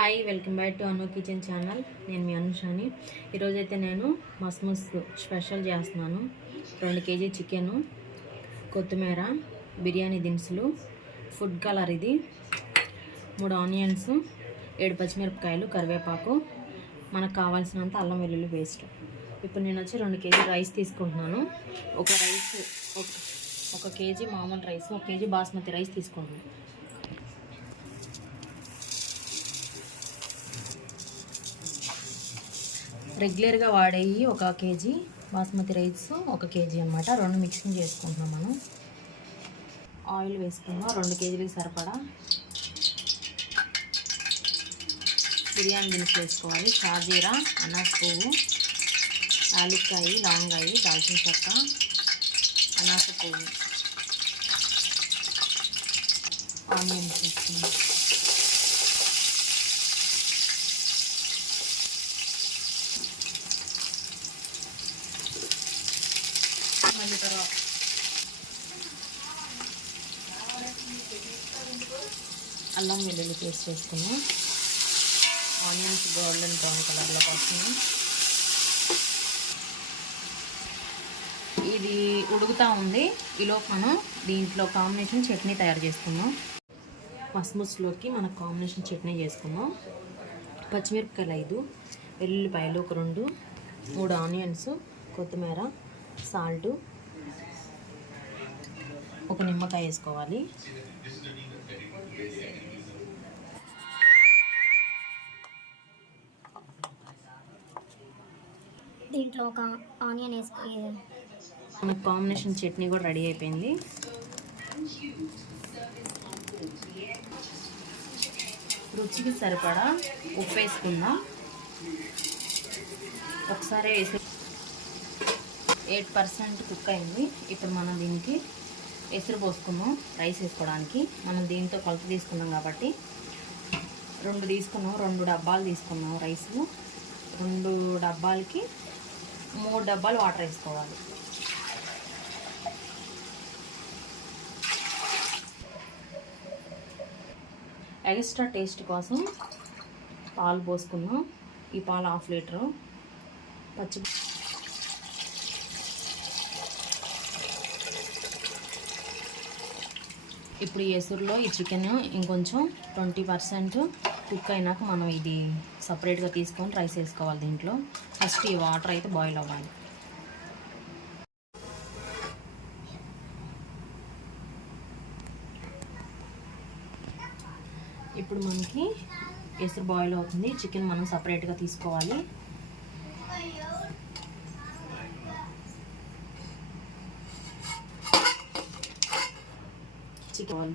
Hi, welcome back to Anu kitchen channel. నేను మీ అనుషాని. ఈరోజైతే నేను మస్మస్ స్పెషల్ చేస్తున్నాను. 2 kg చికెను, కొత్తిమీర, బిర్యానీ దినుసులు, ఫుడ్ కలర్, ఇది 3 ఆనియన్స్, 7 పచ్చిమిరపకాయలు, కరివేపాకు, మనకు కావాల్సినంత అల్లం వెల్లుల్లి పేస్ట్. ఇప్పుడు నేను వచ్చి 2 kg రైస్ తీసుకుంటున్నాను. ఒక కేజీ మామూలు రైస్, 1 kg బాస్మతి రైస్ తీసుకుంటున్నాను. రెగ్యులర్గా వాడేవి 1 kg బాస్మతి రైస్, 1 kg అనమాట. 2 మిక్సింగ్ చేసుకుంటున్నాం మనం. ఆయిల్ వేసుకున్నాం 2 kgలకి సరిపడా. బిర్యానీ దినుసులు వేసుకోవాలి. షాజీరా, అనాస్ పువ్వు, యాలక్కాయ, లవంగాయ, దాల్చిన చెక్క, అనాస పువ్వు, ఆనియన్స్ వేసుకున్నాం. మళ్ళీ తర్వాత అల్లం వెల్లుల్లి పేస్ట్ వేసుకున్నాం. ఆనియన్స్ గోల్డెన్ బ్రౌన్ కలర్లో వస్తున్నాం. ఇది ఉడుకుతూ ఉంది. ఈలోపు మనం దీంట్లో కాంబినేషన్ చట్నీ తయారు చేసుకున్నాం. మస్మస్లోకి మనకు కాంబినేషన్ చట్నీ చేసుకున్నాం. పచ్చిమిరపకాయలు 5, వెల్లుల్లిపాయలు ఒక 2, 3 ఆనియన్స్, కొత్తిమీర, సాల్టు, ఒక నిమ్మకాయ వేసుకోవాలి. దీంట్లో ఒక ఆనియన్ వేసుకొని మనకు కాంబినేషన్ చట్నీ కూడా రెడీ అయిపోయింది. రుచికి సరిపడా ఉప్పు వేసుకుందాం. ఒకసారి వేసి 8% కుక్ అయింది. ఇప్పుడు మనం దీనికి ఎసురు పోసుకున్నాం. రైస్ వేసుకోవడానికి మనం దీంతో కొలత తీసుకున్నాం కాబట్టి 2 తీసుకున్నాం. 2 డబ్బాలు తీసుకున్నాం రైస్. 2 డబ్బాలకి 3 డబ్బాలు వాటర్ వేసుకోవాలి. ఎక్స్ట్రా టేస్ట్ కోసం పాలు పోసుకున్నాం. ఈ పాలు 1/2 లీటరు. ఇప్పుడు ఈ ఎసురులో ఈ చికెన్ ఇంకొంచెం 20% కుక్ అయినాక మనం ఇది సపరేట్గా తీసుకొని రైస్ వేసుకోవాలి. దీంట్లో ఫస్ట్ ఈ వాటర్ అయితే బాయిల్ అవ్వాలి. ఇప్పుడు మనకి ఎసురు బాయిల్ అవుతుంది. చికెన్ మనం సపరేట్గా తీసుకోవాలి.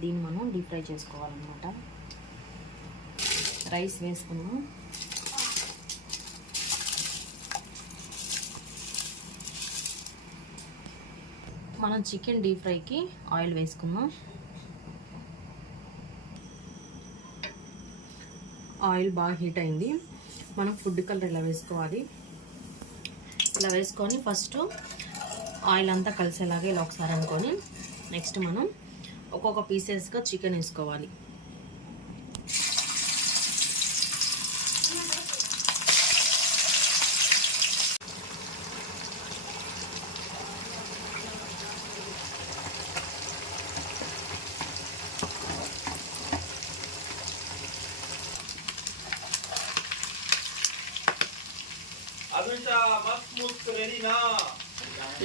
దీన్ని మనం డీప్ ఫ్రై చేసుకోవాలన్నమాట. రైస్ వేసుకున్నాం. మనం చికెన్ డీప్ ఫ్రైకి ఆయిల్ వేసుకున్నాం. ఆయిల్ బాగా హీట్ అయింది. మనం ఫుడ్ కలర్ ఇలా వేసుకోవాలి. ఇలా వేసుకొని ఫస్ట్ ఆయిల్ అంతా కలిసేలాగా ఇలా ఒకసారి అనుకొని నెక్స్ట్ మనం ఒక్కొక్క పీసెస్గా చికెన్ వేసుకోవాలి.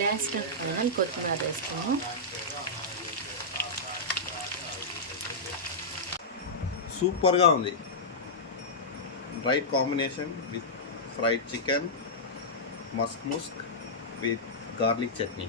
లాస్ట్ కొత్తిమీర వేసుకున్నాం. సూపర్గా ఉంది. Right combination with fried chicken, Musk with garlic chutney.